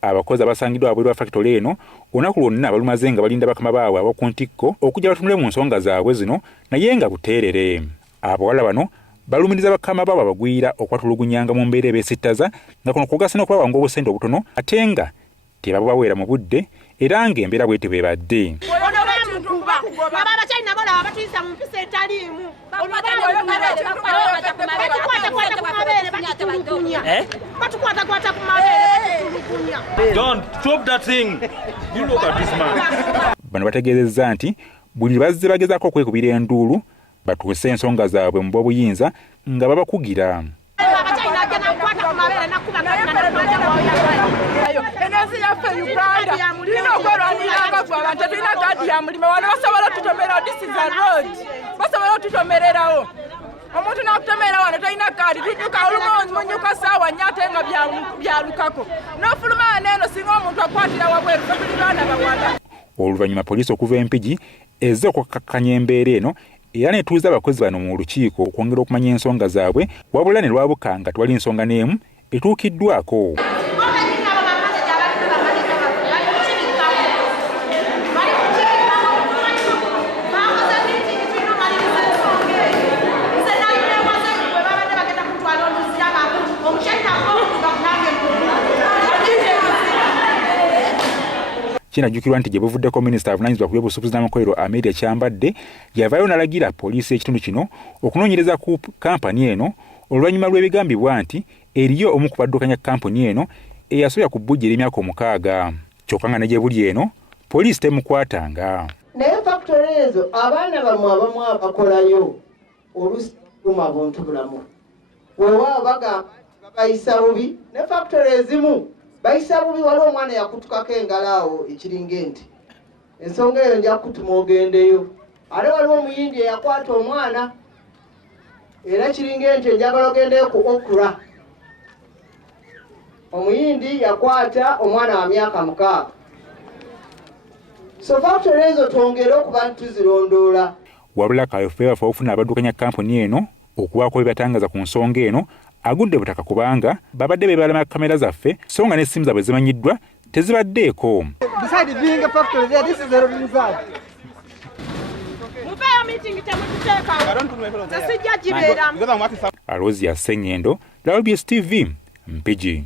Abakozi abasangiddwa abweru wa factory eno olunaku lwonna balumaze nga balinda bakama baabwe ab'oku ntikko okujja batunule mu nsonga zaabwe zino naye nga buteerere. Abawala bano balumiriza bakama baabwe abagwira okwatulugunyanga mu mbeera ebeesittaza nga kuno kugasa n'okubawanga obusente obutono ate nga tebabubaweera mu budde era ng'embeera bw'ete bw'ebadde. Don't stop that thing. You look at this man. Bano bategeezezza nti buli bazze bagezaako okwekubira enduulu batuuse ensonga zaabwe mu bw'obuyinza nga babakugira. Omuntu nakutomera wano talina kaadi tujjuka olumu munyuka saawa nnyate nga byalukako n'ofuluma eno singa omuntu akwatira wabweru tuli baana bawala. Oluvannyuma poliisi okuva Empigi ezze okukkakkanya embeera eno era netuuza abakozi bano mu lukiiko okwongera okumanya ensonga zaabwe wabula ne lwabuka nga tewali nsonga n'emu etuukiddwako. Kinajjukirwa nti gye buvuddeko minisita avunaanyizibwa ku by'obusuubuzi n'amakolero Amelia Kyambadde yavaayo n'alagira poliisi y'ekitundu kino okunoonyereza ku kampani eno oluvannyuma lw'ebigambibwa nti eriyo omu ku baddukanya kampani eno eyasoya ku bbujja ery'emyaka 6 kyokka nga ne gye buli eno poliisi temukwatanga. Naye factory ezo abaana bammwe abamu abakolayo oluusi kuma buntu bulamu weewaawo bagamba babayisa bubi ne factory ezimu bayisa bubi waliwo omwana yakutukako engalaawo ekiringa enti ensonga eyo nja kutuma ogendeyo. Ate waliwo omuyindi eyakwata omwana era kiringa enti enjagala ogendeyo ku okura. Omuyindi yakwata omwana wa myaka 6. So factory ezo twongere okuba ntuzirondoola. Wabula Kayofeewa afa okufuna abaddukanya kampuni eno okubaako byebatangaza ku nsonga eno agudde butaka kubanga babadde beebalama kamera zaffe so nga n'essimu zaabwe zimanyiddwa tezibaddeeko. Alozia Sseŋŋendo, WBS TV, Mpigi.